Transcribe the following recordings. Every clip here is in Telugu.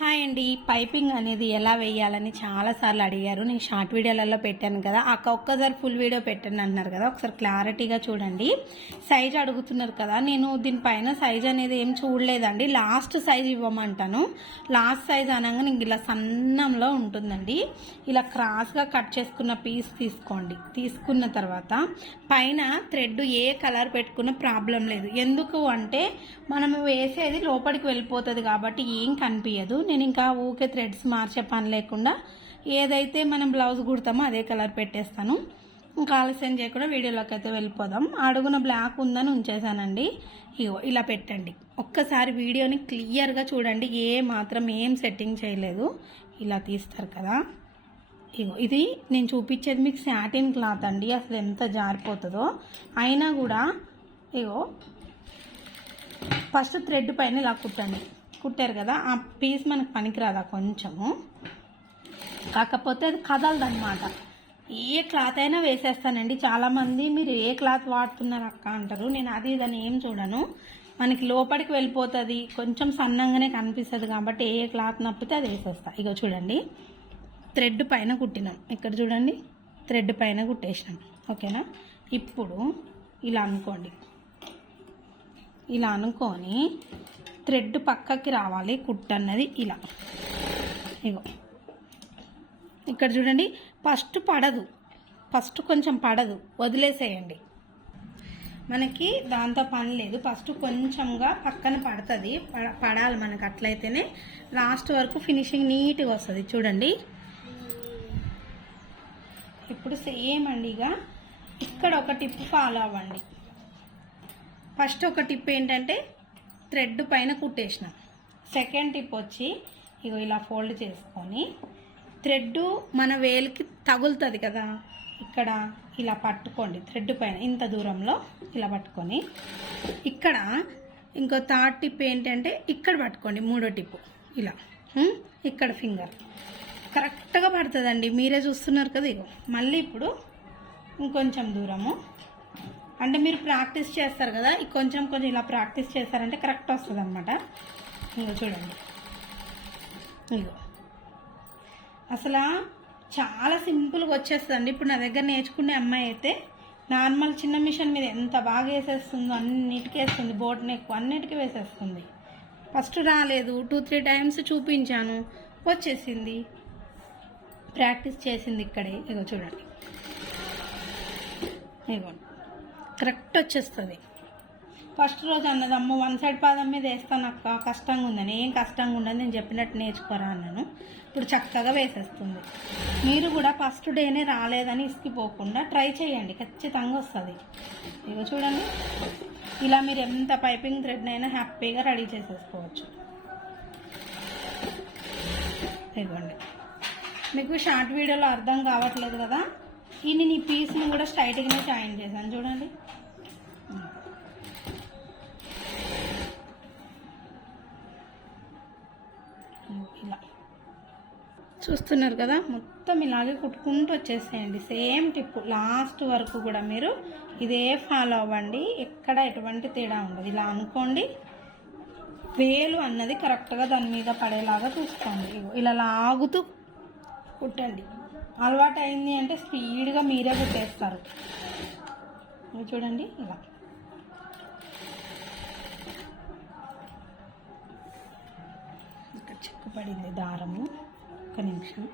హాయ్ అండి. పైపింగ్ అనేది ఎలా వేయాలని చాలాసార్లు అడిగారు. నేను షార్ట్ వీడియోలలో పెట్టాను కదా. అక్క ఒక్కసారి ఫుల్ వీడియో పెట్టండి అంటున్నారు కదా. ఒకసారి క్లారిటీగా చూడండి. సైజ్ అడుగుతున్నారు కదా. నేను దీనిపైన సైజ్ అనేది ఏం చూడలేదండి. లాస్ట్ సైజ్ ఇవ్వమంటాను. లాస్ట్ సైజ్ అనగా నేను ఇలా సన్నంలో ఉంటుందండి. ఇలా క్రాస్గా కట్ చేసుకున్న పీస్ తీసుకోండి. తీసుకున్న తర్వాత పైన థ్రెడ్ ఏ కలర్ పెట్టుకున్న ప్రాబ్లం లేదు. ఎందుకు అంటే మనం వేసేది లోపలికి వెళ్ళిపోతుంది కాబట్టి ఏం కనిపించదు నేను ఇంకా ఊకే థ్రెడ్స్ మార్చే పని లేకుండా ఏదైతే మనం బ్లౌజ్ కుడతామో అదే కలర్ పెట్టేస్తాను. ఇంకా ఆలస్యం చేయకుండా వీడియోలోకి అయితే వెళ్ళిపోదాం. అడుగున బ్లాక్ ఉందని ఉంచేసానండి ఇగో ఇలా పెట్టండి. ఒక్కసారి వీడియోని క్లియర్గా చూడండి. ఏ మాత్రం ఏం సెట్టింగ్ చేయలేదు. ఇలా తీస్తారు కదా. ఇగో ఇది నేను చూపించేది మీకు శాటిన్ క్లాత్ అండి. అసలు ఎంత జారిపోతుందో. అయినా కూడా ఇగో ఫస్ట్ థ్రెడ్ పైన ఇలా కుట్టండి. కుట్టారు కదా ఆ పీస్ మనకు పనికిరాదా కొంచెము. కాకపోతే అది కదలదన్నమాట. ఏ క్లాత్ అయినా వేసేస్తానండి. చాలామంది మీరు ఏ క్లాత్ వాడుతున్నారు అక్క అంటారు. నేను అది ఇదని ఏం చూడను. మనకి లోపలికి వెళ్ళిపోతుంది. కొంచెం సన్నంగానే కనిపిస్తుంది కాబట్టి ఏ క్లాత్ నప్పితే అది వేసేస్తా. ఇగో చూడండి. థ్రెడ్ పైన కుట్టినాం. ఇక్కడ చూడండి. థ్రెడ్ పైన కుట్టేసినాం. ఓకేనా? ఇప్పుడు ఇలా అనుకోండి. ఇలా అనుకొని థ్రెడ్ పక్కకి రావాలి కుట్టు అన్నది ఇలా. ఇగో. ఇక్కడ చూడండి ఫస్ట్ పడదు. ఫస్ట్ కొంచెం పడదు. వదిలేసేయండి. మనకి దాంతో పని లేదు. ఫస్ట్ కొంచెంగా పక్కన పడుతుంది. పడ- పడాలి మనకు అట్లయితేనే. లాస్ట్ వరకు ఫినిషింగ్ నీట్గా వస్తుంది. చూడండి. ఇప్పుడు సేమ్ అండి ఇక ఇక్కడ ఒక టిప్ ఫాలో అవ్వండి. ఫస్ట్ ఒక టిప్ ఏంటంటే థ్రెడ్ పైన కుట్టేసినాం. సెకండ్ టిప్ వచ్చి ఇగో ఇలా ఫోల్డ్ చేసుకొని థ్రెడ్ మన వేలికి తగులుతుంది కదా ఇక్కడ ఇలా పట్టుకోండి. థ్రెడ్ పైన ఇంత దూరంలో ఇలా పట్టుకొని ఇక్కడ ఇంకో థర్డ్ టిప్ ఏంటంటే ఇక్కడ పట్టుకోండి మూడో టిప్ ఇలా. ఇక్కడ ఫింగర్. కరెక్ట్గా పడుతుందండి. మీరే చూస్తున్నారు కదా ఇగో. మళ్ళీ ఇప్పుడు ఇంకొంచెం దూరము అంటే మీరు ప్రాక్టీస్ చేస్తారు కదా కొంచెం కొంచెం ఇలా ప్రాక్టీస్ చేస్తారంటే కరెక్ట్ వస్తుంది అనమాట ఇగో చూడండి. ఇగో అసలు చాలా సింపుల్గా వచ్చేస్తుందండి. ఇప్పుడు నా దగ్గర నేర్చుకునే అమ్మాయి అయితే నార్మల్ చిన్న మిషన్ మీద ఎంత బాగా వేసేస్తుందో అన్నిటికీ వేస్తుంది. బోట్ నెక్ అన్నిటికీ వేసేస్తుంది. ఫస్ట్ రాలేదు. టూ త్రీ టైమ్స్ చూపించాను. వచ్చేసింది. ప్రాక్టీస్ చేసింది ఇక్కడే. ఇగో చూడండి. ఇగోండి కరెక్ట్ వచ్చేస్తుంది. ఫస్ట్ రోజు అన్నది అమ్మ వన్ సైడ్ పాదం మీద వేస్తాను అక్క కష్టంగా ఉందని ఏం కష్టంగా ఉండదు నేను చెప్పినట్టు నేర్చుకోరా అన్నాను. ఇప్పుడు చక్కగా వేసేస్తుంది. మీరు కూడా ఫస్ట్ డేనే రాలేదని ఇసికిపోకుండా ట్రై చేయండి ఖచ్చితంగా వస్తుంది. ఇగో చూడండి. ఇలా మీరు ఎంత పైపింగ్ థ్రెడ్ అయినా హ్యాపీగా రెడీ చేసేసుకోవచ్చు. ఇవ్వండి మీకు షార్ట్ వీడియోలో అర్థం కావట్లేదు కదా? ఈ నేను ఈ పీస్ని కూడా స్ట్రైట్గానే జాయిన్ చేశాను. చూడండి. ఇలా. చూస్తున్నారు కదా మొత్తం ఇలాగే కుట్టుకుంటూ వచ్చేసేయండి. సేమ్ టిప్పు లాస్ట్ వరకు కూడా మీరు ఇదే ఫాలో అవ్వండి. ఎక్కడ ఎటువంటి తేడా ఉండదు. ఇలా అనుకోండి వేలు అన్నది కరెక్ట్గా దాని మీద పడేలాగా చూసుకోండి. ఇగో ఇలా లాగుతూ కుట్టండి. అలవాటు అయింది అంటే స్పీడ్గా మీరే కుట్టేస్తారు. చూడండి ఇలా. చిక్కుపడింది దారము. ఒక నిమిషం.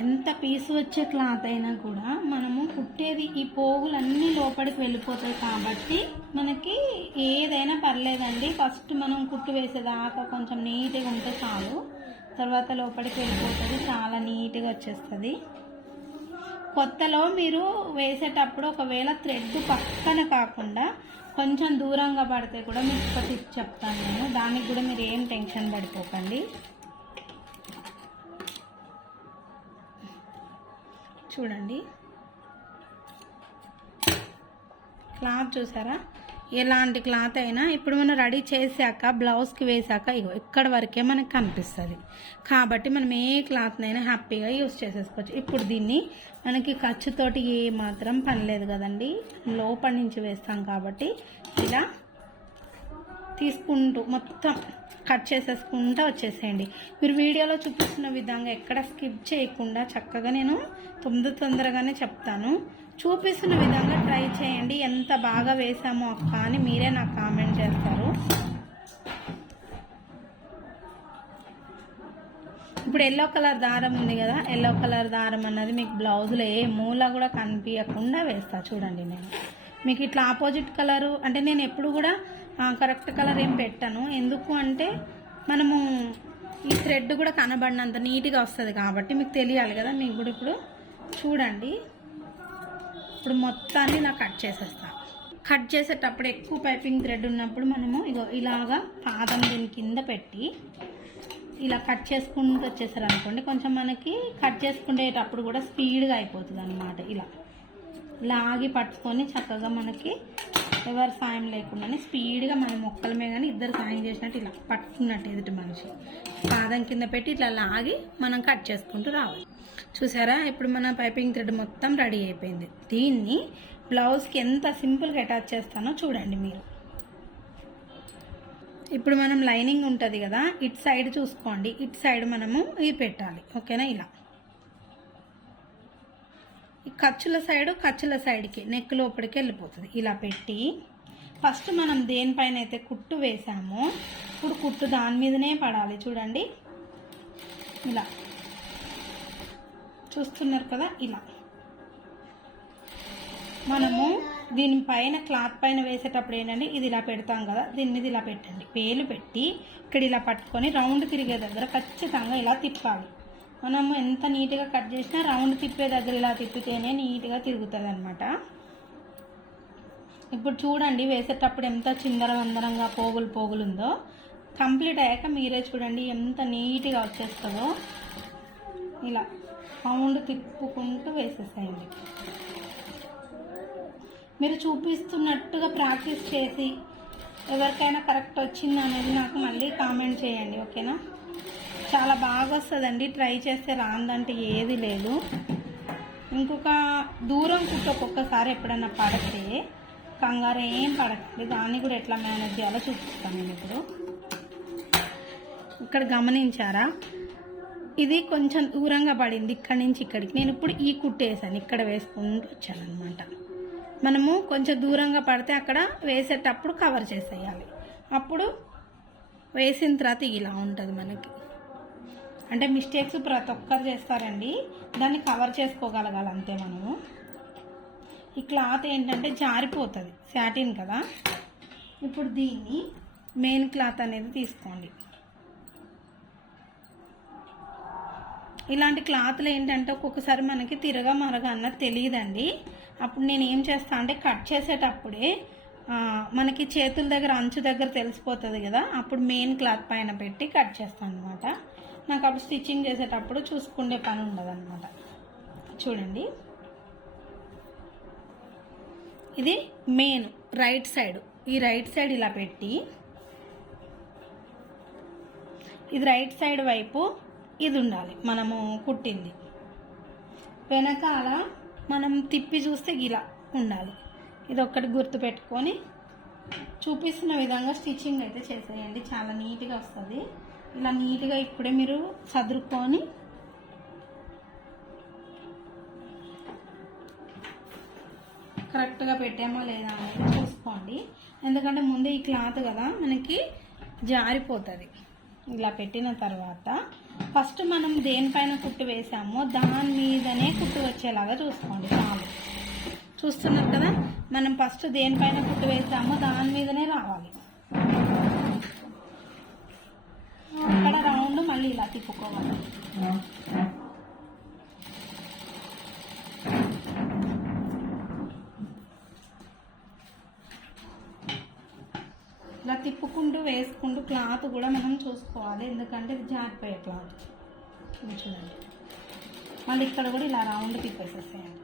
ఎంత పీసు వచ్చే క్లాత్ అయినా కూడా మనము కుట్టేది ఈ పోగులన్నీ లోపలికి వెళ్ళిపోతాయి కాబట్టి మనకి ఏదైనా పర్లేదండి. ఫస్ట్ మనం కుట్టు వేసేదాకా కొంచెం నీట్గా ఉంటే చాలు. తర్వాత లోపలికి వెళ్ళిపోతుంది చాలా నీట్గా వచ్చేస్తుంది. కొత్తలో మీరు వేసేటప్పుడు ఒకవేళ థ్రెడ్ పక్కన కాకుండా కొంచెం దూరంగా పడితే కూడా మీకు ఒక టిప్ చెప్తాను నేను. దానికి కూడా మీరు ఏం టెన్షన్ పడిపోకండి. చూడండి. క్లాత్ చూసారా? ఎలాంటి క్లాత్ అయినా ఇప్పుడు మనం రెడీ చేశాక బ్లౌజ్కి వేసాక ఇగో ఇక్కడ వరకే మనకు కనిపిస్తుంది. కాబట్టి మనం ఏ క్లాత్నైనా హ్యాపీగా యూస్ చేసేసుకోవచ్చు. ఇప్పుడు దీన్ని మనకి ఖర్చుతోటి ఏ మాత్రం పని లేదు కదండి. లోపల నుంచి వేస్తాం కాబట్టి ఇలా తీసుకుంటూ మొత్తం కట్ చేసేసుకుంటూ వచ్చేసేయండి. మీరు వీడియోలో చూపిస్తున్న విధంగా ఎక్కడ స్కిప్ చేయకుండా చక్కగా నేను తొందర తొందరగానే చెప్తాను. చూపిస్తున్న విధంగా ట్రై చేయండి. ఎంత బాగా వేసామో అక్క అని మీరే నాకు కామెంట్ చేస్తారు. ఇప్పుడు ఎల్లో కలర్ దారం ఉంది కదా ఎల్లో కలర్ దారం అన్నది మీకు బ్లౌజ్లో ఏ మూల కూడా కనిపించకుండా వేస్తా చూడండి నేను. మీకు ఇట్లా ఆపోజిట్ కలరు అంటే నేను ఎప్పుడు కూడా కరెక్ట్ కలర్ ఏం పెట్టాను. ఎందుకు అంటే మనము ఈ థ్రెడ్ కూడా కనబడినంత నీట్గా వస్తుంది కాబట్టి మీకు తెలియాలి కదా మీకు కూడా ఇప్పుడు చూడండి. ఇప్పుడు మొత్తాన్ని ఇలా కట్ చేసేస్తా. కట్ చేసేటప్పుడు ఎక్కువ పైపింగ్ థ్రెడ్ ఉన్నప్పుడు మనము ఇగో ఇలాగా పాదం దీని కింద పెట్టి ఇలా కట్ చేసుకుంటూ వచ్చేసారు అనుకోండి కొంచెం మనకి కట్ చేసుకునేటప్పుడు కూడా స్పీడ్గా అయిపోతుంది అనమాట ఇలా. లాగి పట్టుకొని చక్కగా మనకి ఎవరి సాయం లేకుండానే స్పీడ్గా మన మొక్కల మీద కానీ ఇద్దరు సాయం చేసినట్టు ఇలా పట్టుకున్నట్టు ఎదుటి మనిషి. పాదం కింద పెట్టి ఇట్లా లాగి మనం కట్ చేసుకుంటూ రావాలి చూసారా? ఇప్పుడు మన పైపింగ్ థ్రెడ్ మొత్తం రెడీ అయిపోయింది. దీన్ని బ్లౌజ్కి ఎంత సింపుల్గా అటాచ్ చేస్తానో చూడండి మీరు. ఇప్పుడు మనం లైనింగ్ ఉంటుంది కదా ఇటు సైడ్ చూసుకోండి. ఇటు సైడ్ మనము ఇది పెట్టాలి. ఓకేనా? ఇలా. ఈ ఖర్చుల సైడ్ ఖర్చుల సైడ్కి నెక్ లోపలికి వెళ్ళిపోతుంది. ఇలా పెట్టి ఫస్ట్ మనం దేనిపైన అయితే కుట్టు వేసామో ఇప్పుడు కుట్టు దాని మీదనే పడాలి. చూడండి. ఇలా. చూస్తున్నారు కదా ఇలా. మనము దీనిపైన క్లాత్ పైన వేసేటప్పుడు ఏంటంటే ఇది ఇలా పెడతాం కదా దీని మీద ఇలా పెట్టండి. పేలు పెట్టి ఇక్కడ ఇలా పట్టుకొని రౌండ్ తిరిగే దగ్గర ఖచ్చితంగా ఇలా తిప్పాలి. మనము ఎంత నీట్గా కట్ చేసినా రౌండ్ తిప్పే దగ్గర ఇలా తిప్పితేనే నీట్గా తిరుగుతుంది అనమాట ఇప్పుడు చూడండి వేసేటప్పుడు ఎంత చిందర వందరంగా పోగులు పోగులుందో. కంప్లీట్ అయ్యాక మీరే చూడండి ఎంత నీట్గా వచ్చేస్తుందో. ఇలా. రౌండ్ తిప్పుకుంటూ వేసేసేయండి. మీరు చూపిస్తున్నట్టుగా ప్రాక్టీస్ చేసి ఎవరికైనా కరెక్ట్ వచ్చింది అనేది నాకు మళ్ళీ కామెంట్ చేయండి ఓకేనా? చాలా బాగా వస్తుందండి. ట్రై చేస్తే రాందంటే ఏది లేదు. ఇంకొక దూరం కుట్ట ఒక్కొక్కసారి ఎప్పుడైనా పడితే కంగారు ఏం పడకండి. దాన్ని కూడా ఎట్లా మేనేజ్ చేయాలో చూపిస్తాను నేను ఇప్పుడు. ఇక్కడ గమనించారా? ఇది కొంచెం దూరంగా పడింది ఇక్కడి నుంచి ఇక్కడికి. నేను ఇప్పుడు ఈ కుట్టేసాను ఇక్కడ వేసుకుంటూ వచ్చాను అనమాట మనము కొంచెం దూరంగా పడితే అక్కడ వేసేటప్పుడు కవర్ చేసేయాలి. అప్పుడు వేసిన తర్వాత ఇలా ఉంటుంది మనకి. అంటే మిస్టేక్స్ ప్రతి ఒక్కరు చేస్తారండి. దాన్ని కవర్ చేసుకోగలగాలి అంతే మనము. ఈ క్లాత్ ఏంటంటే జారిపోతుంది. శాటిన్ కదా. ఇప్పుడు దీన్ని మెయిన్ క్లాత్ అనేది తీసుకోండి. ఇలాంటి క్లాత్లు ఏంటంటే ఒక్కొక్కసారి మనకి తిరగా మరగా అన్నది తెలియదండి. అప్పుడు నేను ఏం చేస్తా అంటే కట్ చేసేటప్పుడే మనకి చేతుల దగ్గర అంచు దగ్గర తెలిసిపోతుంది కదా అప్పుడు మెయిన్ క్లాత్ పైన పెట్టి కట్ చేస్తాను అనమాట నాకు అప్పుడు స్టిచ్చింగ్ చేసేటప్పుడు చూసుకునే పని ఉండదన్నమాట. చూడండి. ఇది మెయిన్ రైట్ సైడ్. ఈ రైట్ సైడ్ ఇలా పెట్టి ఇది రైట్ సైడ్ వైపు ఇది ఉండాలి మనము కుట్టింది. వెనకాల మనం తిప్పి చూస్తే ఇలా ఉండాలి. ఇది ఒక్కటి గుర్తు పెట్టుకొని చూపిస్తున్న విధంగా స్టిచ్చింగ్ అయితే చేసేయండి. చాలా నీట్గా వస్తుంది. ఇలా నీట్గా ఇప్పుడే మీరు సదురుకొని కరెక్ట్గా పెట్టామో లేదా అనేది చూసుకోండి. ఎందుకంటే ముందే ఈ క్లాత్ కదా మనకి జారిపోతుంది. ఇలా పెట్టిన తర్వాత ఫస్ట్ మనం దేనిపైన కుట్టు వేసామో దాని మీదనే కుట్టు వచ్చేలాగా చూసుకోండి చాలు. చూస్తున్నారు కదా? మనం ఫస్ట్ దేనిపైన కుట్టు వేసామో దాని మీదనే రావాలి. అక్కడ రౌండ్ మళ్ళీ ఇలా తిప్పుకోవాలి. ఇలా వేసుకుంటూ క్లాత్ కూడా మనం చూసుకోవాలి. ఎందుకంటే ఇది జారిపోయే క్లాత్. చూడండి మళ్ళీ ఇక్కడ కూడా ఇలా రౌండ్ తిప్పేసేసేయండి.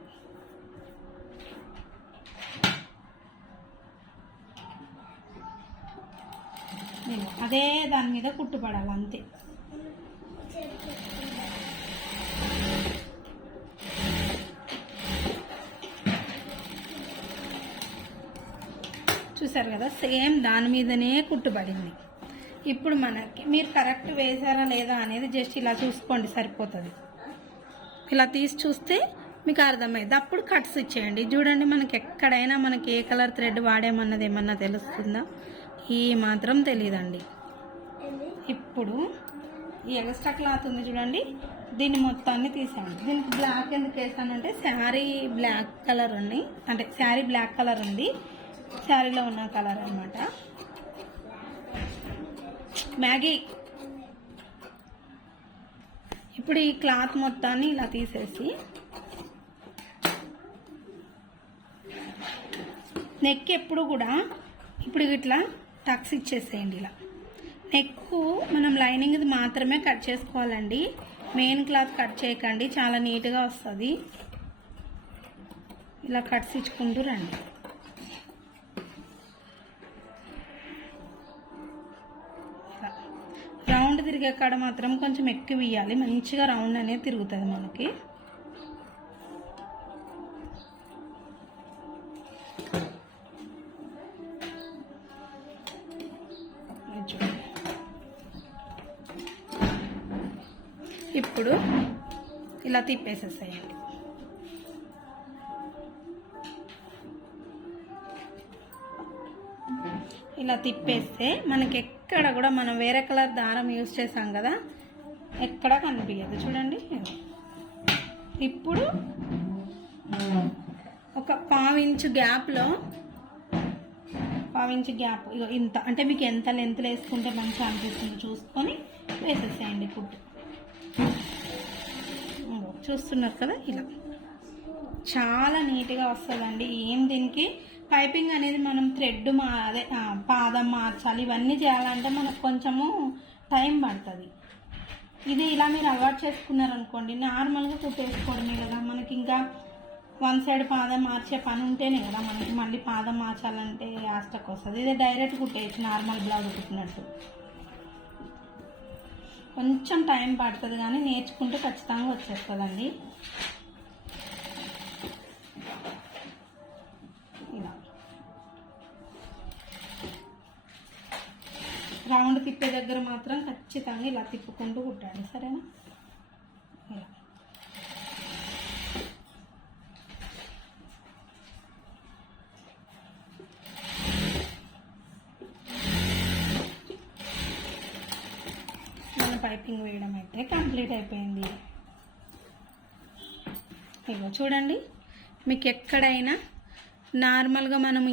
అదే దాని మీద కుట్టుపడాలి అంతే. చూసారు కదా సేమ్ దాని మీదనే కుట్టుబడింది. ఇప్పుడు మనకి మీరు కరెక్ట్ వేసారా లేదా అనేది జస్ట్ ఇలా చూసుకోండి సరిపోతుంది. ఇలా తీసి చూస్తే మీకు అర్థమైంది అప్పుడు కట్స్ ఇచ్చేయండి. చూడండి మనకి ఎక్కడైనా మనకి ఏ కలర్ థ్రెడ్ వాడేమన్నది ఏమన్నా తెలుస్తుందా? ఈ మాత్రం తెలియదండి ఇప్పుడు ఈ ఎగస్ట్రా క్లాత్ ఉంది చూడండి. దీన్ని మొత్తాన్ని తీసాను దీనికి బ్లాక్ ఎందుకు వేసానంటే శారీ బ్లాక్ కలర్ ఉంది. అంటే శారీ బ్లాక్ కలర్ ఉంది. శారీలో ఉన్న కలర్ అనమాట మ్యాగీ. ఇప్పుడు ఈ క్లాత్ మొత్తాన్ని ఇలా తీసేసి నెక్ ఎప్పుడు కూడా ఇప్పుడు ఇట్లా టక్స్ ఇచ్చేసేయండి ఇలా. నెక్ మనం లైనింగ్ మాత్రమే కట్ చేసుకోవాలండి. మెయిన్ క్లాత్ కట్ చేయకండి. చాలా నీట్గా వస్తుంది. ఇలా కట్స్ ఇచ్చుకుంటూ రండి. రౌండ్ తిరిగే కాడ మాత్రం కొంచెం ఎక్కువ ఇవ్వాలి మంచిగా రౌండ్ అనేది తిరుగుతుంది మనకి. ఇప్పుడు ఇలా తిప్పేసేసేయండి. ఇలా తిప్పేస్తే మనకి ఎక్కడ కూడా మనం వేరే కలర్ దారం యూజ్ చేసాం కదా ఎక్కడ కనిపించదు. చూడండి. ఇప్పుడు ఒక పావించు గ్యాప్లో పావించు గ్యాప్. ఇగో ఇంత అంటే మీకు ఎంత లెంత్ వేసుకుంటే మంచిగా అనిపిస్తుంది చూసుకొని వేసేసేయండి కుట్టు చూస్తున్నారు కదా ఇలా. చాలా నీట్గా వస్తుందండి. ఏం దీనికి పైపింగ్ అనేది మనం థ్రెడ్ మా అదే పాదం మార్చాలి. ఇవన్నీ చేయాలంటే మనకు కొంచెము టైం పడుతుంది. ఇది ఇలా మీరు అలవాటు చేసుకున్నారనుకోండి నార్మల్గా కుట్టేసుకోవడమే కదా. మనకి ఇంకా వన్ సైడ్ పాదం మార్చే పని ఉంటేనే కదా మనకి మళ్ళీ పాదం మార్చాలంటే ఆస్టకు వస్తుంది. ఇదే డైరెక్ట్ కుట్టేయచ్చు నార్మల్ బ్లౌజ్ కుట్టినట్టు. కొంచెం టైం పడుతుంది కానీ నేర్చుకుంటే ఖచ్చితంగా వచ్చేస్తుందండి. రౌండ్ తిప్పే దగ్గర మాత్రం ఖచ్చితంగా ఇలా తిప్పుకుంటూ కుట్టండి. సరేనా? ఇలా. మన పైపింగ్ వేయడం అయితే కంప్లీట్ అయిపోయింది. ఇగో చూడండి మీకు ఎక్కడైనా నార్మల్గా మనం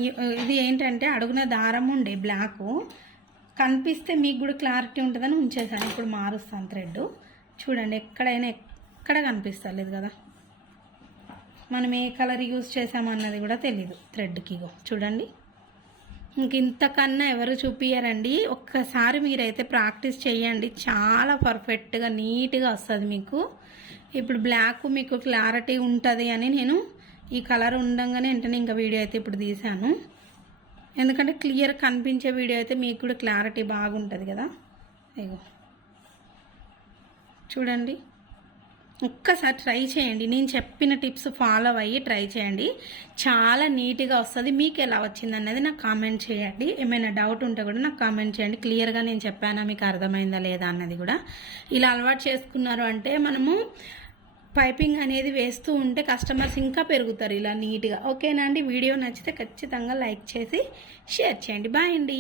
ఇది ఏంటంటే అడుగున దారం ఉండే బ్లాకు కనిపిస్తే మీకు కూడా క్లారిటీ ఉంటుందని ఉంచేసాను. ఇప్పుడు మారుస్తాను థ్రెడ్ చూడండి ఎక్కడైనా ఎక్కడ కనిపిస్తలేదు కదా. మనం ఏ కలర్ యూజ్ చేసామన్నది కూడా తెలీదు థ్రెడ్కి చూడండి. ఇంక ఇంతకన్నా ఎవరు చూపియరండి ఒక్కసారి మీరైతే ప్రాక్టీస్ చేయండి. చాలా పర్ఫెక్ట్గా నీట్గా వస్తుంది మీకు. ఇప్పుడు బ్లాక్ మీకు క్లారిటీ ఉంటుంది అని నేను ఈ కలర్ ఉండగానే వెంటనే ఇంకా వీడియో అయితే ఇప్పుడు తీశాను. ఎందుకంటే క్లియర్ కనిపించే వీడియో అయితే మీకు కూడా క్లారిటీ బాగుంటుంది కదా. ఇగో. చూడండి. ఒక్కసారి ట్రై చేయండి. నేను చెప్పిన టిప్స్ ఫాలో అయ్యి ట్రై చేయండి. చాలా నీట్గా వస్తుంది. మీకు ఎలా వచ్చింది అన్నది నాకు కామెంట్ చేయండి. ఏమైనా డౌట్ ఉంటే కూడా నాకు కామెంట్ చేయండి. క్లియర్గా నేను చెప్పానా? మీకు అర్థమైందా లేదా అన్నది కూడా. ఇలా అలవాటు చేసుకున్నారు అంటే మనము పైపింగ్ అనేది వేస్తూ ఉంటే కస్టమర్స్ ఇంకా పెరుగుతారు ఇలా నీట్గా. ఓకేనా అండి? వీడియో నచ్చితే ఖచ్చితంగా లైక్ చేసి షేర్ చేయండి. బాయ్ అండి.